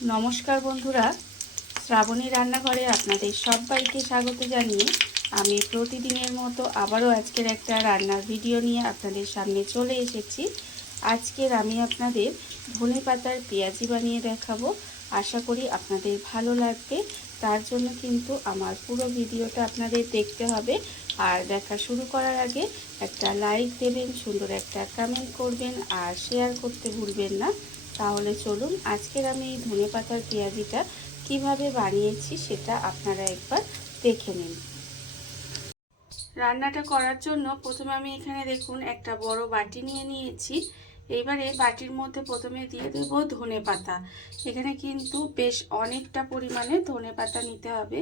নমস্কার বন্ধুরা, শ্রাবণী রান্নাঘরে আপনাদের সবাইকে স্বাগত জানিয়ে আমি প্রতিদিনের মতো আবারও আজকের একটা রান্নার ভিডিও নিয়ে আপনাদের সামনে চলে এসেছি। আজকের আমি আপনাদের ধনেপাতার পেঁয়াজি বানিয়ে দেখাবো। আশা করি আপনাদের ভালো লাগবে। তার জন্য কিন্তু আমার পুরো ভিডিওটা আপনাদের দেখতে হবে। আর দেখা শুরু করার আগে একটা লাইক দেবেন, সুন্দর একটা কমেন্ট করবেন আর শেয়ার করতে ভুলবেন না। তাহলে চলুন আজকের আমি এই ধনেপাতার পেঁয়াজিটা কিভাবে বানিয়েছি সেটা আপনারা একবার দেখে নিন। রান্নাটা করার জন্য প্রথমে আমি এখানে দেখুন একটা বড় বাটি নিয়ে নিয়েছি। এইবারে বাটির মধ্যে প্রথমে দিয়ে দেব ধনেপাতা। এখানে কিন্তু বেশ অনেকটা পরিমাণে ধনেপাতা নিতে হবে।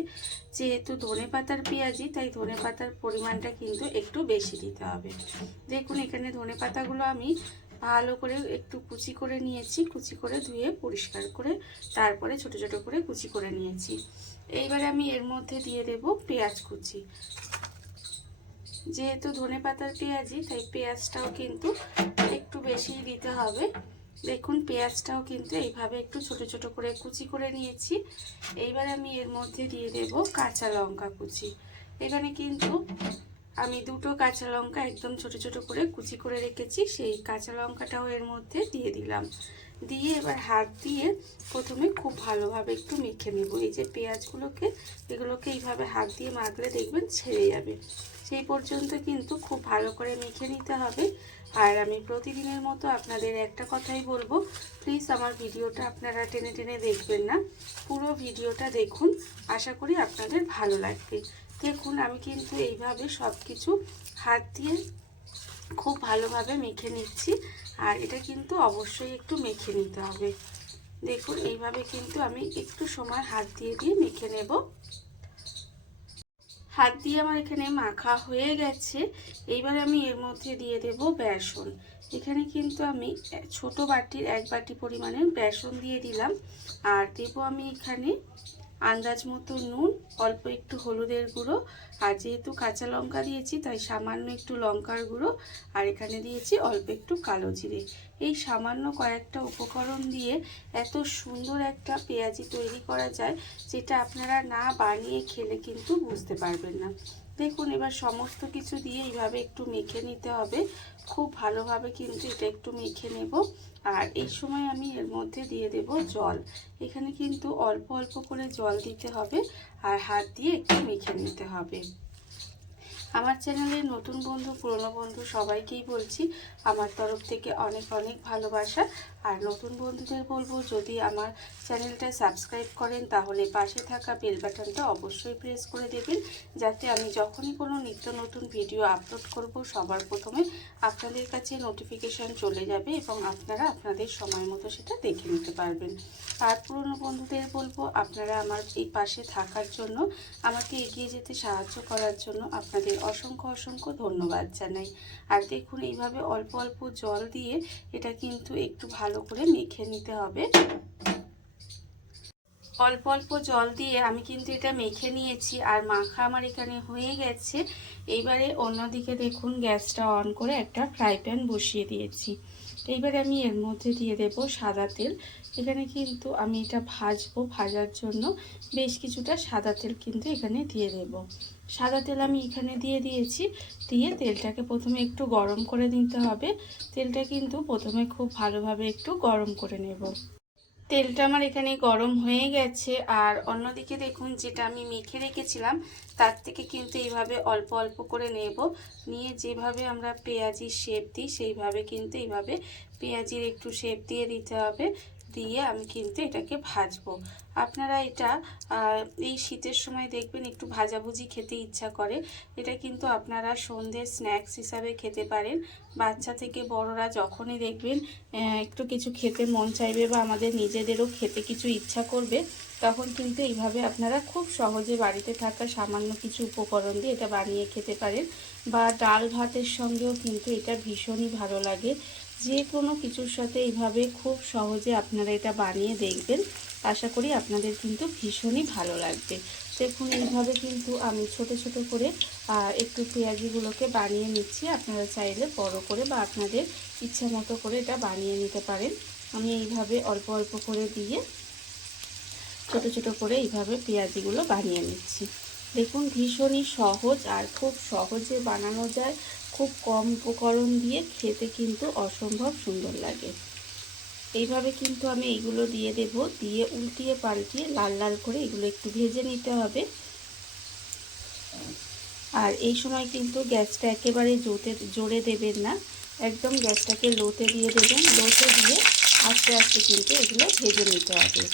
যেহেতু ধনেপাতার পেঁয়াজি, তাই ধনেপাতার পরিমাণটা কিন্তু একটু বেশি দিতে হবে। দেখুন এখানে ধনেপাতাগুলো আমি ভালো করে একটু কুচি করে নিয়েছি, কুচি করে ধুয়ে পরিষ্কার করে তারপরে ছোট ছোট করে কুচি করে নিয়েছি। এইবারে আমি এর মধ্যে দিয়ে দেব পেঁয়াজ কুচি। যেহেতু ধনেপাতার পেঁয়াজি, তাই পেঁয়াজটাও কিন্তু একটু বেশি দিতে হবে। দেখুন পেঁয়াজটাও কিন্তু এইভাবে একটু ছোট ছোট করে কুচি করে নিয়েছি। এইবার আমি এর মধ্যে দিয়ে দেব কাঁচা লঙ্কা কুচি। এখানে কিন্তু আমি দুটো কাঁচা লঙ্কা একদম ছোট ছোট করে কুচি করে রেখেছি, সেই কাঁচা লঙ্কাটাও এর মধ্যে দিয়ে দিলাম। দিয়ে এবার হাত দিয়ে প্রথমে খুব ভালোভাবে একটু মেখে নেব। এই যে পেঁয়াজগুলোকে, এগুলোকে এইভাবে হাত দিয়ে মাখলে দেখবেন ছেড়ে যাবে। সেই পর্যন্ত কিন্তু খুব ভালো করে মেখে নিতে হবে। আর আমি প্রতিদিনের মতো আপনাদের একটা কথাই বলবো, প্লিজ আমার ভিডিওটা আপনারা টেনে টেনে দেখবেন না, পুরো ভিডিওটা দেখুন। আশা করি আপনাদের ভালো লাগবে। দেখুন আমি কিন্তু এইভাবে সব কিছু হাত দিয়ে খুব ভালোভাবে মেখে নিচ্ছি। আর এটা কিন্তু অবশ্যই একটু মেখে নিতে হবে। দেখুন এইভাবে কিন্তু আমি একটু সময় হাত দিয়ে দিয়ে মেখে নেব। হাত দিয়ে আমার এখানে মাখা হয়ে গেছে। এইবার আমি এর মধ্যে দিয়ে দেব বেসন। এখানে কিন্তু আমি ছোট বাটির 1 বাটি পরিমাণে বেসন দিয়ে দিলাম। আর দেব আমি এখানে আন্দাজ মতো নুন, অল্প একটু হলুদের গুঁড়ো, আর যেহেতু কাঁচা লঙ্কা দিয়েছি তাই সামান্য একটু লঙ্কার গুঁড়ো, আর এখানে দিয়েছি অল্প একটু কালো জিরে। এই সামান্য কয়েকটা উপকরণ দিয়ে এত সুন্দর একটা পেঁয়াজি তৈরি করা যায়, যেটা আপনারা না বানিয়ে খেলে কিন্তু বুঝতে পারবেন না। দেখুন এবার সমস্ত কিছু দিয়ে এইভাবে একটু মেখে নিতে হবে। খুব ভালোভাবে কিন্তু এটা একটু মেখে নেব। আর এই সময় আমি এর মধ্যে দিয়ে দেব জল। এখানে কিন্তু অল্প অল্প করে জল দিতে হবে আর হাত দিয়ে একটু মেখে নিতে হবে। আমার চ্যানেলের নতুন বন্ধু, পুরনো বন্ধু সবাইকেই বলছি আমার তরফ থেকে অনেক অনেক ভালোবাসা। আর নতুন বন্ধুদের বলবো, যদি আমার চ্যানেলটা সাবস্ক্রাইব করেন তাহলে পাশে থাকা বেল বাটনটা অবশ্যই প্রেস করে দেবেন, যাতে আমি যখনই কোনো নিত্য নতুন ভিডিও আপলোড করব সবার প্রথমে আপনাদের কাছে নোটিফিকেশান চলে যাবে এবং আপনারা আপনাদের সময় মতো সেটা দেখে নিতে পারবেন। আর পুরনো বন্ধুদের বলবো, আপনারা আমার এই পাশে থাকার জন্য, আমাকে এগিয়ে যেতে সাহায্য করার জন্য আপনাদের অসংখ্য অসংখ্য ধন্যবাদ জানাই। আর দেখুন এইভাবে অল্প অল্প জল দিয়ে এটা কিন্তু একটু ভালো করে মেখে নিতে হবে। অল্প অল্প জল দিয়ে আমি কিন্তু এটা মেখে নিয়েছি আর মাখা আমার এখানে হয়ে গেছে। এইবারে অন্যদিকে দেখুন গ্যাসটা অন করে একটা ফ্রাই প্যান বসিয়ে দিয়েছি। এইবারে আমি এর মধ্যে দিয়ে দেব সাদা তেল। এখানে কিন্তু আমি এটা ভাজবো, ভাজার জন্য বেশ কিছুটা সাদা তেল কিন্তু এখানে দিয়ে দেব। সাদা তেল আমি এখানে দিয়ে দিয়েছি। দিয়ে তেলটাকে প্রথমে একটু গরম করে নিতে হবে। তেলটা কিন্তু প্রথমে খুব ভালোভাবে একটু গরম করে নেব। তেলটা আমার এখানে গরম হয়ে গেছে। আর অন্যদিকে দেখুন যেটা আমি মেখে রেখেছিলাম তার থেকে কিন্তু এইভাবে অল্প অল্প করে নেব। নিয়ে যেভাবে আমরা পেঁয়াজির শেপ দিই সেইভাবে কিন্তু এইভাবে পেঁয়াজির একটু শেপ দিয়ে দিতে হবে। দিয়ে আমি কিন্তু এটাকে ভাজবো। আপনারা এটা এই শীতের সময় দেখবেন একটু ভাজাভুজি খেতে ইচ্ছা করে। এটা কিন্তু আপনারা সন্ধ্যের স্ন্যাক্স হিসাবে খেতে পারেন। বাচ্চা থেকে বড়রা যখনই দেখবেন একটু কিছু খেতে মন চাইবে বা আমাদের নিজেদেরও খেতে কিছু ইচ্ছা করবে, তখন কিন্তু এইভাবে আপনারা খুব সহজে বাড়িতে থাকা সামান্য কিছু উপকরণ দিয়ে এটা বানিয়ে খেতে পারেন। বা ডাল ভাতের সঙ্গেও কিন্তু এটা ভীষণই ভালো লাগে। যে কোনো কিছুর সাথে এইভাবে খুব সহজে আপনারা এটা বানিয়ে দেখবেন। আশা করি আপনাদের কিন্তু ভীষণই ভালো লাগবে। দেখুন এইভাবে কিন্তু আমি ছোট ছোট করে একটু পেঁয়াজিগুলোকে বানিয়ে নিচ্ছি। আপনারা চাইলে বড় করে বা আপনাদের ইচ্ছা মতো করে এটা বানিয়ে নিতে পারেন। আমি এইভাবে অল্প অল্প করে দিয়ে ছোট ছোট করে এইভাবে পেঁয়াজিগুলো বানিয়ে নিচ্ছি। দেখুন ভীষণই সহজ আর খুব সহজে বানানো যায়, খুব কম উপকরণ দিয়ে খেতে কিন্তু অসম্ভব সুন্দর লাগে। এইভাবে কিন্তু আমি এইগুলো দিয়ে দেব, দিয়ে উল্টিয়ে পাল্টিয়ে লাল লাল করে এগুলো একটু ভেজে নিতে হবে। আর এই সময় কিন্তু গ্যাসটা একেবারে জোরে দেবেন না, একদম গ্যাসটাকে লোতে দিয়ে দেবেন। লোতে দিয়ে আস্তে আস্তে কিন্তু এগুলো ভেজে নিতে হবে।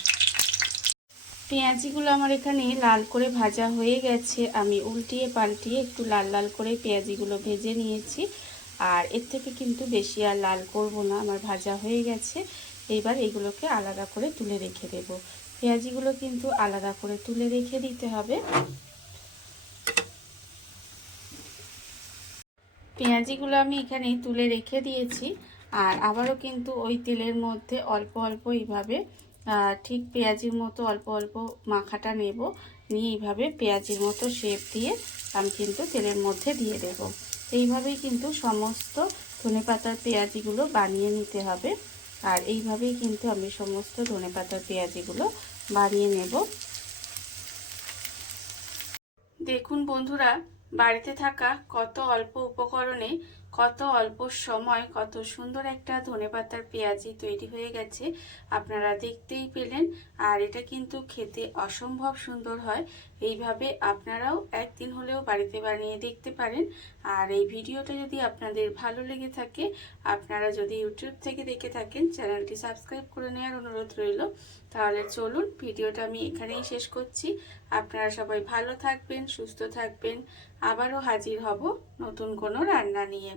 পেঁয়াজিগুলো আমার এখানে লাল করে ভাজা হয়ে গেছে। আমি উল্টিয়ে পাল্টিয়ে একটু লাল লাল করে পেঁয়াজিগুলো ভেজে নিয়েছি। আর এর থেকে কিন্তু বেশি আর লাল করব না, আমার ভাজা হয়ে গেছে। এইবার এগুলোকে আলাদা করে তুলে রেখে দেব। পেঁয়াজিগুলো কিন্তু আলাদা করে তুলে রেখে দিতে হবে। পেঁয়াজিগুলো আমি এখানে তুলে রেখে দিয়েছি। আর আবারও কিন্তু ওই তেলের মধ্যে অল্প অল্প এইভাবে ঠিক পেঁয়াজির মতো অল্প অল্প মাখাটা নেব, নিয়ে এইভাবে পেঁয়াজির মতো শেপ দিয়ে আমি কিন্তু তেলের মধ্যে দিয়ে দেব। এইভাবেই কিন্তু সমস্ত ধনেপাতার পেঁয়াজিগুলো বানিয়ে নিতে হবে। আর এইভাবেই কিন্তু আমি সমস্ত ধনেপাতার পেঁয়াজিগুলো বানিয়ে নেব। দেখুন বন্ধুরা, বাড়িতে থাকা কত অল্প উপকরণে কত অল্প সময় কত সুন্দর একটা ধনেপাতার পেঁয়াজি তৈরি হয়ে গেছে, আপনারা দেখতেই পেলেন। আর এটা কিন্তু খেতে অসম্ভব সুন্দর হয়। এইভাবে আপনারাও একদিন হলেও বাড়িতে বানিয়ে দেখতে পারেন। আর এই ভিডিওটা যদি আপনাদের ভালো লেগে থাকে, আপনারা যদি ইউটিউব থেকে দেখে থাকেন, চ্যানেলটি সাবস্ক্রাইব করে নেওয়ার অনুরোধ রইল। তাহলে চলুন ভিডিওটা আমি এখানেই শেষ করছি। আপনারা সবাই ভালো থাকবেন, সুস্থ থাকবেন। আবারও হাজির হব নতুন কোনো রান্না নিয়ে।